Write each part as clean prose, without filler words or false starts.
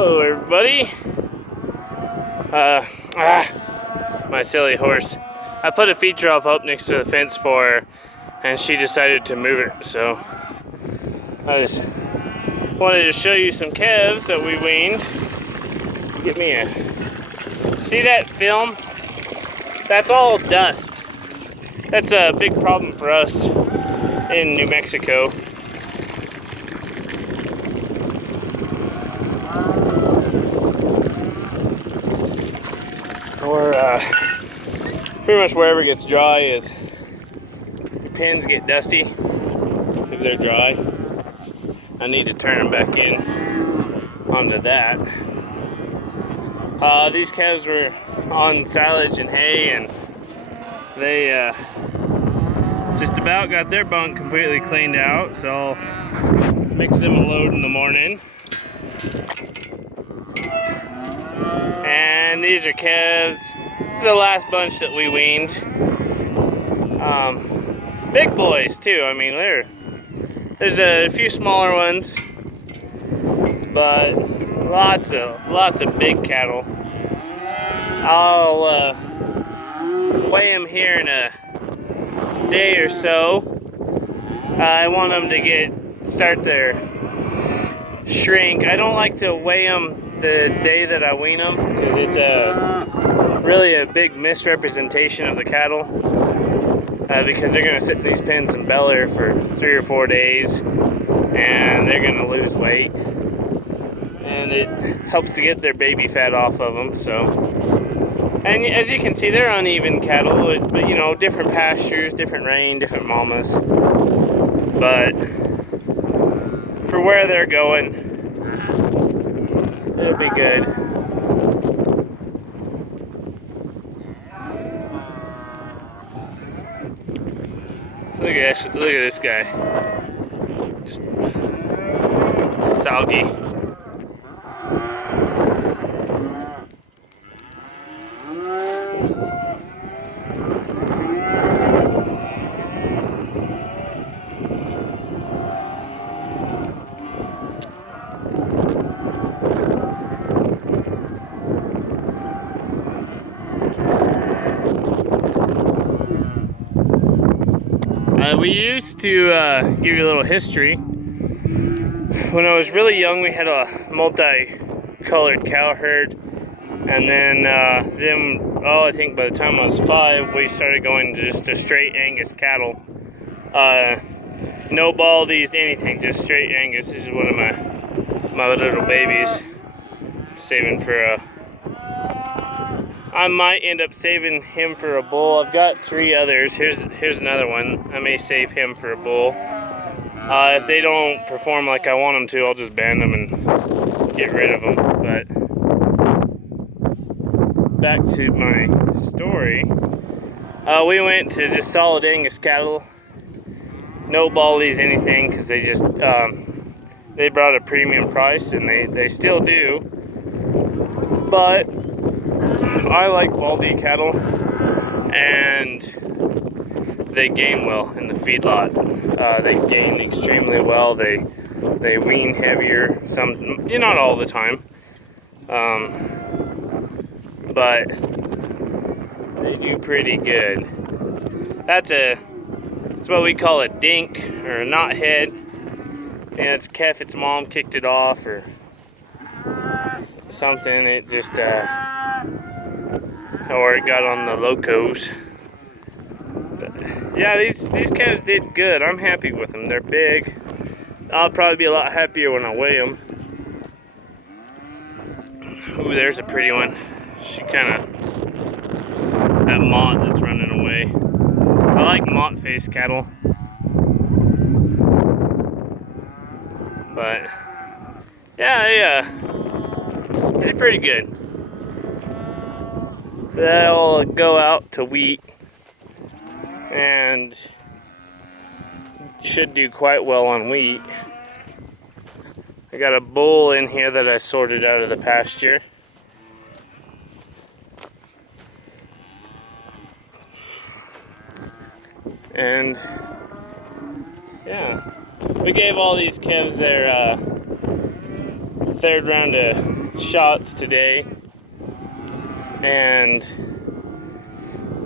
Hello everybody. My silly horse. I put a feed trough up next to the fence for her and she decided to move it, so I just wanted to show you some calves that we weaned. Get me a... See that film? That's all dust. That's a big problem for us in New Mexico. Or pretty much wherever it gets dry is the pins get dusty because they're dry. I need to turn them back in onto that. These calves were on silage and hay, and they just about got their bunk completely cleaned out, so I'll mix them a load in the morning. And these are calves. This is the last bunch that we weaned. Big boys too. I mean, there's a few smaller ones, but lots of big cattle. I'll weigh them here in a day or so. I want them to start their shrink. I don't like to weigh them the day that I wean them because it's really a big misrepresentation of the cattle, because they're going to sit in these pens and beller for 3 or 4 days and they're going to lose weight, and it helps to get their baby fat off of them. So, and as you can see, they're uneven cattle, but you know, different pastures, different rain, different mamas, but for where they're going, it'll be good. Look at this guy. Just soggy. We used to give you a little history. When I was really young, we had a multi-colored cow herd, and then I think by the time I was 5, we started going to just straight Angus cattle. No baldies, anything, just straight Angus. This is one of my little babies. Saving for a... I might end up saving him for a bull. I've got 3 others. Here's another one. I may save him for a bull. If they don't perform like I want them to, I'll just ban them and get rid of them. But back to my story. We went to just solid Angus cattle. No baldies, anything, because they just they brought a premium price, and they still do. But I like baldy cattle, and they gain well in the feedlot. They gain extremely well. They wean heavier. Some, not all the time, but they do pretty good. That's what we call a dink, or a knothead. And it's calf its mom kicked it off or something. It just or it got on the locos. But yeah, these calves did good. I'm happy with them. They're big. I'll probably be a lot happier when I weigh them. Ooh, there's a pretty one. She kind of, that mott that's running away. I like mott face cattle, but yeah, they're pretty good. They'll go out to wheat and should do quite well on wheat. I got a bull in here that I sorted out of the pasture. And yeah, we gave all these calves their third round of shots today, and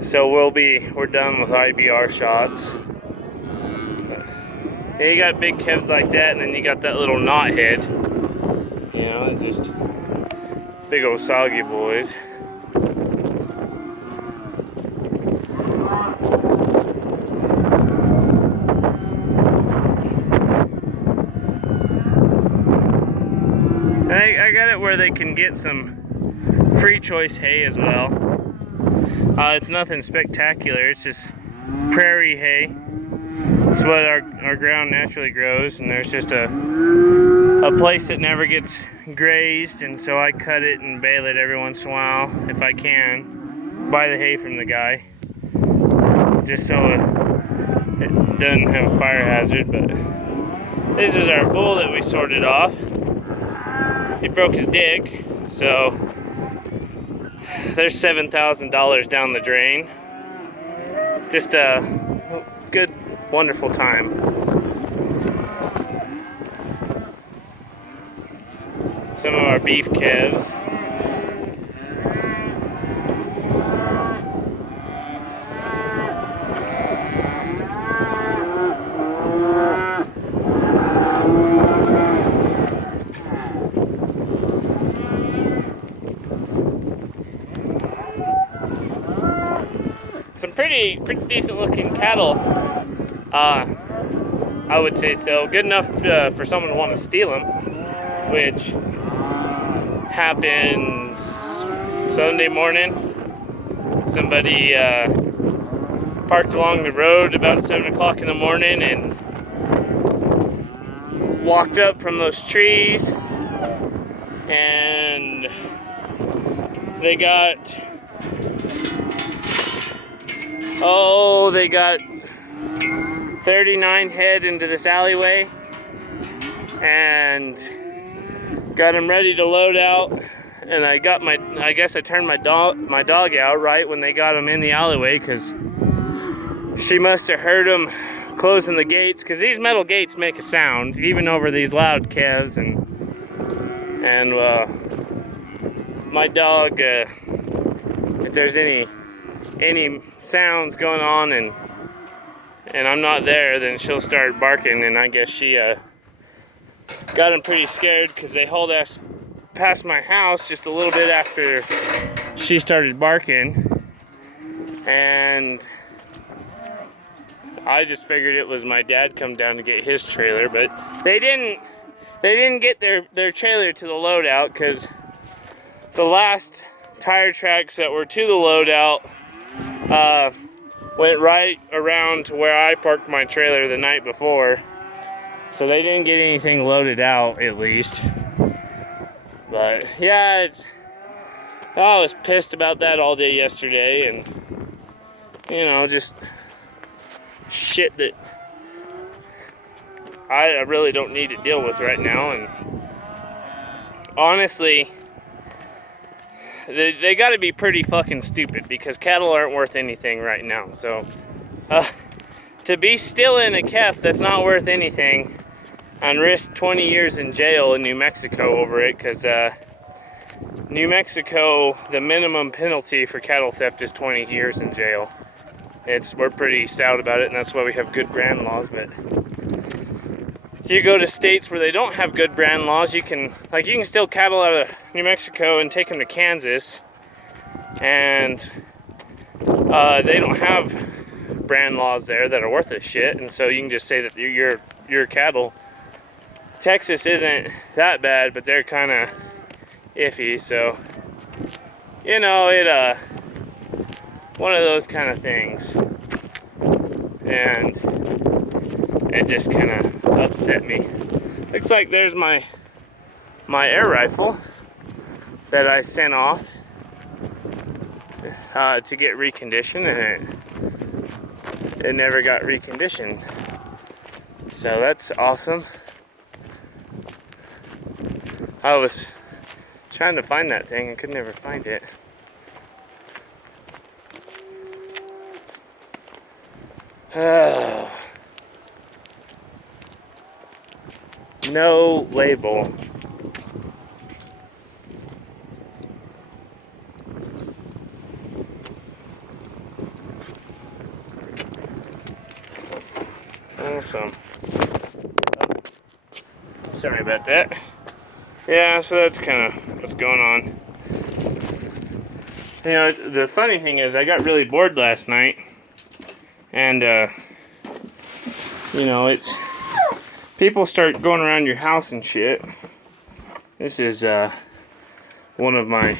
so we're done with IBR shots. Yeah, you got big calves like that, and then you got that little knot head. You know, just big old soggy boys. I got it where they can get some free choice hay as well. It's nothing spectacular, it's just prairie hay. It's what our ground naturally grows, and there's just a place that never gets grazed, and so I cut it and bale it every once in a while if I can. Buy the hay from the guy, just so it doesn't have a fire hazard. But this is our bull that we sorted off. He broke his dick, so there's $7,000 down the drain. Just a good, wonderful time. Some of our beef calves. Some pretty decent looking cattle. I would say so. Good enough for someone to want to steal them, which happens Sunday morning. Somebody parked along the road about 7 o'clock in the morning and walked up from those trees, and they got 39 head into this alleyway, and got him ready to load out. And I guess I turned my dog out right when they got him in the alleyway, because she must have heard him closing the gates, because these metal gates make a sound even over these loud calves. And my dog, if there's any sounds going on and I'm not there, then she'll start barking. And I guess she got him pretty scared, because they hauled us past my house just a little bit after she started barking, and I just figured it was my dad come down to get his trailer. But they didn't get their trailer to the loadout, because the last tire tracks that were to the loadout went right around to where I parked my trailer the night before, so they didn't get anything loaded out, at least. But yeah, I was pissed about that all day yesterday, and you know, just shit that I really don't need to deal with right now. And honestly, they got to be pretty fucking stupid, because cattle aren't worth anything right now. So to be still in a calf that's not worth anything and risk 20 years in jail in New Mexico over it, because New Mexico, the minimum penalty for cattle theft is 20 years in jail. We're pretty stout about it, and that's why we have good brand laws. But you go to states where they don't have good brand laws, you can steal cattle out of New Mexico and take them to Kansas, and they don't have brand laws there that are worth a shit, and so you can just say that your cattle. Texas isn't that bad, but they're kind of iffy, so you know, one of those kind of things, and it just kind of upset me. Looks like there's my air rifle that I sent off to get reconditioned, and it never got reconditioned, so that's awesome. I was trying to find that thing and could never find it. No label. some. Sorry about that. Yeah, so that's kind of what's going on. You know, the funny thing is, I got really bored last night, and you know, it's people start going around your house and shit. This is one of my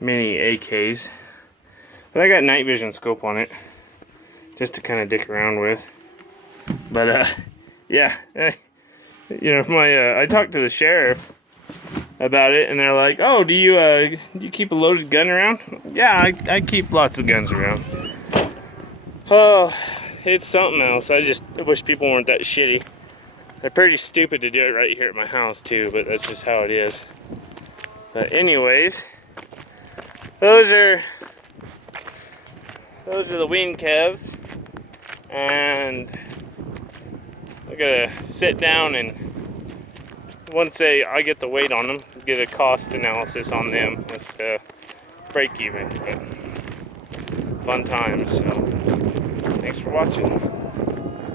mini AKs, but I got night vision scope on it just to kind of dick around with. But yeah, you know, I talked to the sheriff about it, and they're like, "Oh, do you keep a loaded gun around?" Yeah, I keep lots of guns around. Oh, it's something else. I wish people weren't that shitty. They're pretty stupid to do it right here at my house too, but that's just how it is. But anyways, those are the wean calves, and I gotta sit down and once I get the weight on them, get a cost analysis on them as to break even. But fun times. So thanks for watching.